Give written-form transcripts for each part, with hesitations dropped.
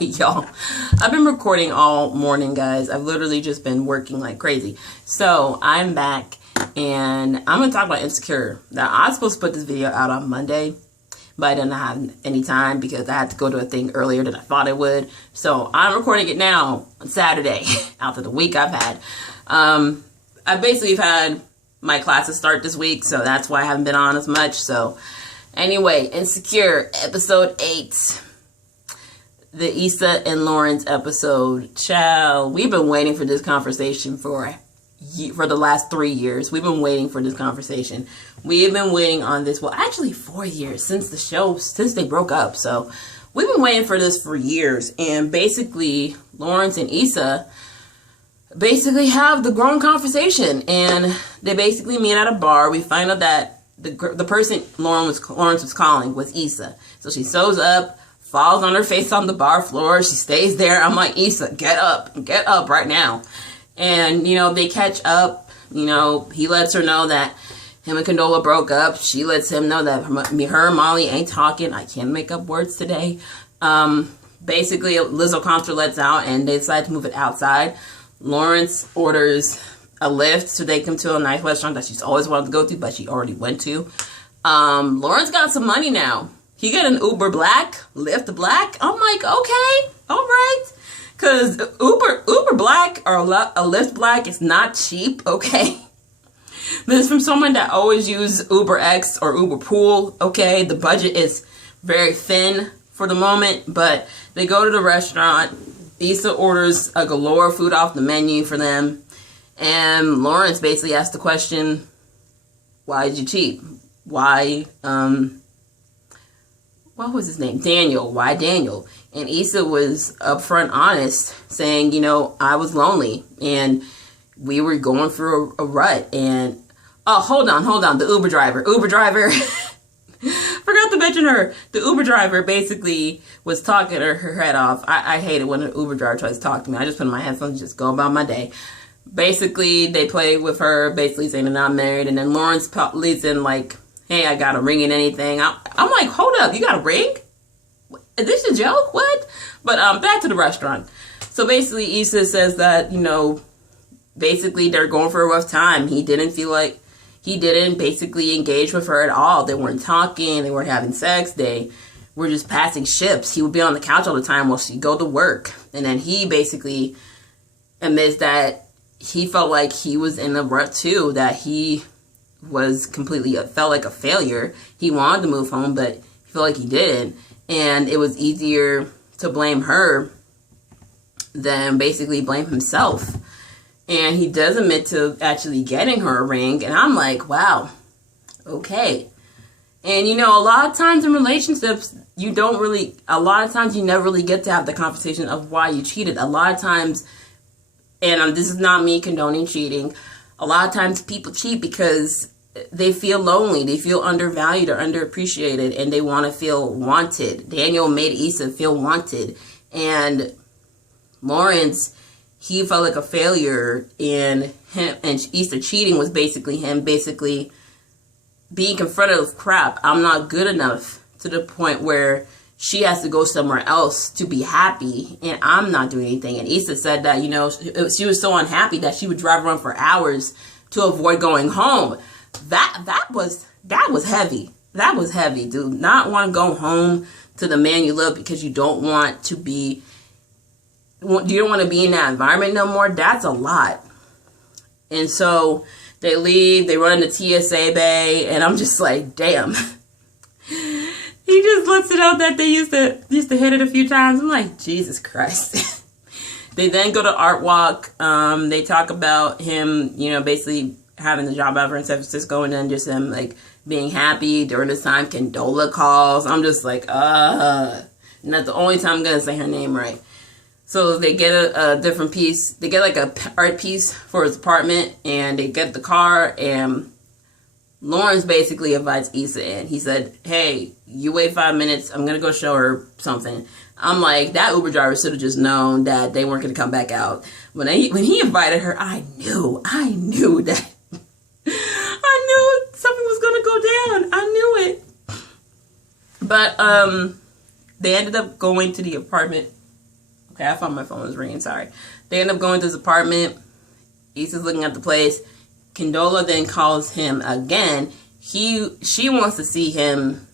Y'all, I've been recording all morning, guys. I've literally just been working like crazy. So I'm back and I'm going to talk about Insecure. Now, I was supposed to put this video out on Monday, but I didn't have any time because I had to go to a thing earlier than I thought I would. So I'm recording it now on Saturday after the week I've had. I basically have had my classes start this week, so that's why I haven't been on as much. So anyway, Insecure episode 8. The Issa and Lawrence episode. Child, we've been waiting for this conversation for the last 3 years. We've been waiting for this conversation. We have been waiting on this, well, actually 4 years since they broke up. So we've been waiting for this for years. And basically, Lawrence and Issa basically have the grown conversation. And they basically meet at a bar. We find out that the person Lawrence was calling was Issa. So she sews up, falls on her face on the bar floor. She stays there. I'm like, Issa, get up right now. And, they catch up. He lets her know that him and Condola broke up. She lets him know that her and Molly ain't talking. I can't make up words today. Basically, Lizzo concert lets out and they decide to move it outside. Lawrence orders a lift so they come to a nice restaurant that she's always wanted to go to, but she already went to. Lawrence got some money now. He got an Uber Black, Lyft Black. I'm like, okay, all right. Because Uber Black or a Lyft Black is not cheap, okay? This is from someone that always uses Uber X or Uber Pool, okay? The budget is very thin for the moment, but they go to the restaurant. Issa orders a galore of food off the menu for them. And Lawrence basically asks the question, why did you cheat? Why, what was his name? Daniel. Why Daniel? And Issa was upfront honest, saying, I was lonely and we were going through a rut. And, oh, hold on. The Uber driver, forgot to mention her. The Uber driver basically was talking her head off. I hate it when an Uber driver tries to talk to me. I just put on my headphones and just go about my day. Basically, they play with her, basically saying they're not married. And then Lawrence leads in like, hey, I got a ring and anything. I'm like, hold up, you got a ring? Is this a joke? What? But back to the restaurant. So basically, Issa says that, basically they're going for a rough time. He didn't basically engage with her at all. They weren't talking. They weren't having sex. They were just passing ships. He would be on the couch all the time while she'd go to work. And then he basically admits that he felt like he was in a rut too, that he was felt like a failure. He wanted to move home, but he felt like he didn't. And it was easier to blame her than basically blame himself. And he does admit to actually getting her a ring. And I'm like, wow, okay. And a lot of times in relationships, you never really get to have the conversation of why you cheated. A lot of times, and this is not me condoning cheating, a lot of times people cheat because they feel lonely, they feel undervalued or underappreciated, and they want to feel wanted. Daniel made Issa feel wanted. And Lawrence, he felt like a failure, and Issa cheating was basically him being confronted with crap. I'm not good enough, to the point where she has to go somewhere else to be happy, and I'm not doing anything. And Issa said that, she was so unhappy that she would drive around for hours to avoid going home. That was heavy. That was heavy. Do not want to go home to the man you love because you don't want to be in that environment no more. That's a lot. And so they leave, they run into TSA Bay, and I'm just like, damn. He just lets it out that they used to hit it a few times. I'm like, Jesus Christ. They then go to Art Walk. They talk about him, basically having the job offer in San Francisco, and then just him like being happy during this time. Condola calls. I'm just like, and that's the only time I'm gonna say her name right. So they get a different piece. They get like a art piece for his apartment, and they get the car, and Lawrence basically invites Issa in. He said, hey, you wait 5 minutes. I'm going to go show her something. I'm like, that Uber driver should have just known that they weren't going to come back out. When he invited her, I knew that. I knew something was going to go down. I knew it. But they ended up going to the apartment Okay, I thought my phone was ringing, sorry. They end up going to his apartment. Issa's looking at the place. Condola then calls him again. She wants to see him,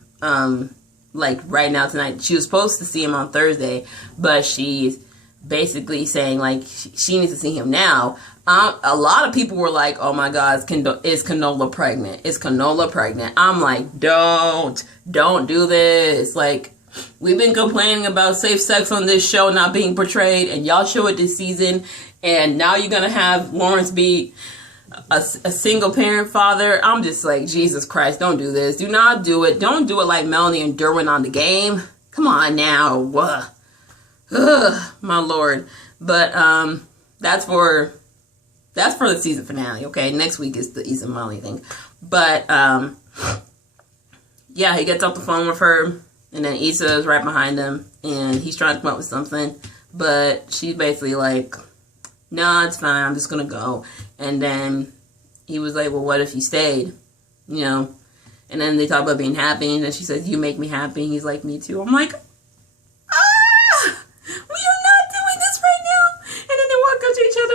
like, right now, tonight. She was supposed to see him on Thursday, but she's basically saying, like, she needs to see him now. A lot of people were like, oh my God, is Canola pregnant? Is Canola pregnant? I'm like, don't do this. Like, we've been complaining about safe sex on this show not being portrayed, and y'all show it this season, and now you're gonna have Lawrence be a single parent father. I'm just like, Jesus Christ, don't do this. Do not do it. Don't do it like Melanie and Derwin on the Game. Come on now. Ugh, my Lord. But that's for the season finale, okay? Next week is the Issa Molly thing. But yeah, he gets off the phone with her, and then Issa is right behind him, and he's trying to come up with something, but she's basically like, no, it's fine, I'm just gonna go. And then he was like, well, what if you stayed? You know? And then they talk about being happy, and then she says, you make me happy. And he's like, me too. I'm like,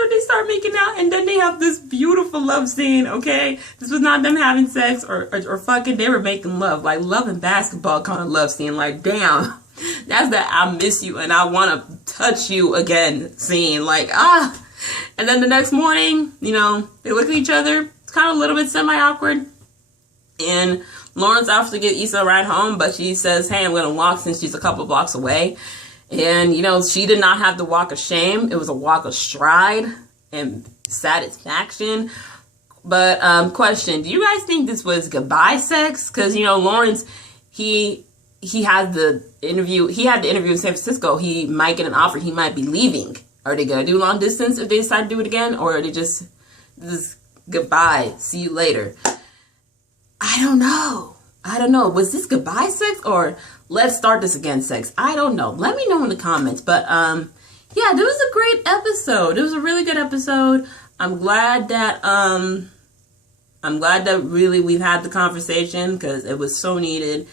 they start making out, and then they have this beautiful love scene, okay? This was not them having sex or fucking. They were making love, like love and basketball kind of love scene. Like, damn, that's that I miss you and I want to touch you again scene. Like, and then the next morning, you know, they look at each other. It's kind of a little bit semi-awkward, and Lawrence offers to get Issa a ride home, but she says, hey, I'm going to walk since she's a couple blocks away. And, you know, she did not have the walk of shame. It was a walk of stride and satisfaction. But, question, do you guys think this was goodbye sex? Because, you know, Lawrence, he had the interview in San Francisco. He might get an offer. He might be leaving. Are they going to do long distance if they decide to do it again? Or are they just goodbye, see you later? I don't know. Was this goodbye sex or let's start this again sex? I don't know. Let me know in the comments. But yeah, this was a great episode. It was a really good episode. I'm glad that really we've had the conversation because it was so needed.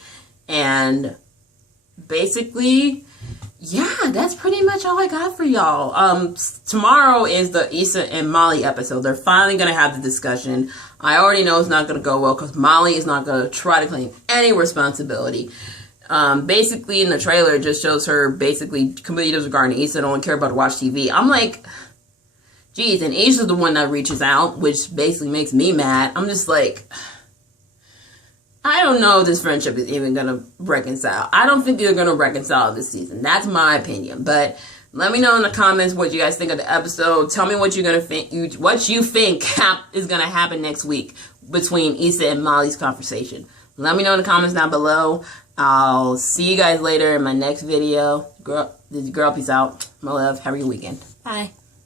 And basically, yeah, that's pretty much all I got for y'all. Tomorrow is the Issa and Molly episode. They're finally going to have the discussion. I already know it's not going to go well because Molly is not going to try to claim any responsibility. Basically, in the trailer, it just shows her basically completely disregarding Issa, don't care about to watch TV. I'm like, geez, and Issa's the one that reaches out, which basically makes me mad. I'm just like, I don't know if this friendship is even going to reconcile. I don't think they're going to reconcile this season. That's my opinion. But let me know in the comments what you guys think of the episode. Tell me what you're going to think, what you think is going to happen next week between Issa and Molly's conversation. Let me know in the comments down below. I'll see you guys later in my next video. Girl, peace out. My love. Have a good weekend. Bye.